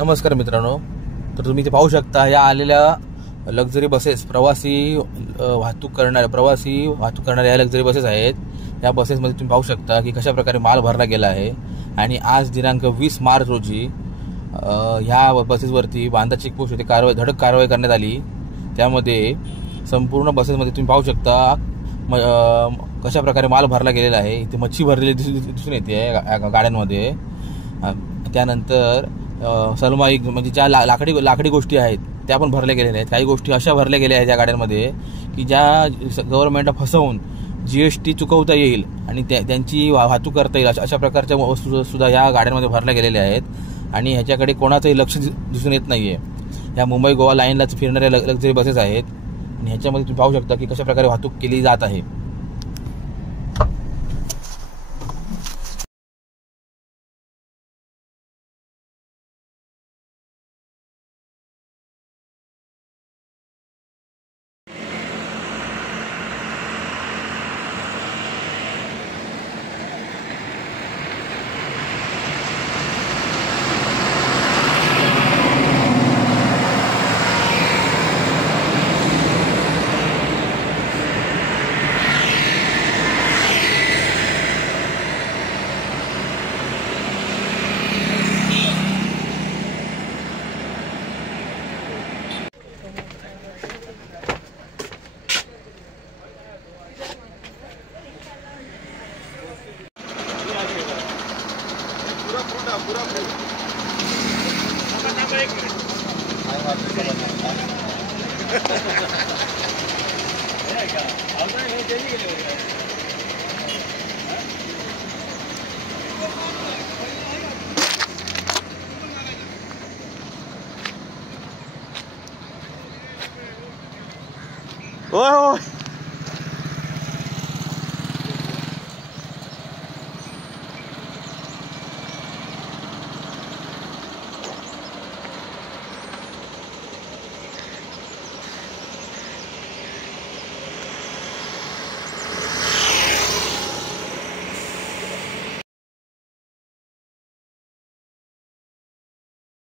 नमस्कार मित्रांनो, तर तुम्ही इथे पाहू शकता या आलेल्या लक्झरी बसेस प्रवासी वाहतूक करणाऱ्या या लक्झरी बसेस आहेत। या बसेसमध्ये तुम्ही पाहू शकता की कशा प्रकारे माल भरला गेला आहे आणि आज दिनांक 20 मार्च रोजी ह्या बसेसवरती बांदा चेकपोस्ट येथे धडक कारवाई करण्यात आली। त्यामध्ये संपूर्ण बसेसमध्ये तुम्ही पाहू शकता कशा प्रकारे माल भरला गेलेला आहे। इथे मच्छी भरलेली दिसून येते गाड्यांमध्ये। त्यानंतर सलमाईक म्हणजे ज्या लाकडी गोष्टी आहेत त्या पण भरल्या गेलेल्या आहेत। काही गोष्टी अशा भरल्या गेल्या आहेत या गाड्यांमध्ये की ज्या गव्हर्नमेंटला फसवून GST चुकवता येईल आणि त्यांची वाहतूक करता येईल अशा प्रकारच्या वस्तू सुद्धा या गाड्यांमध्ये भरल्या गेलेल्या आहेत आणि ह्याच्याकडे कोणाचंही लक्ष दिसून येत नाहीये। या मुंबई गोवा लाईनलाच फिरणाऱ्या लक्झरी बसेस आहेत आणि ह्याच्यामध्ये तुम्ही पाहू शकता की कशा प्रकारे वाहतूक केली जात आहे। ओय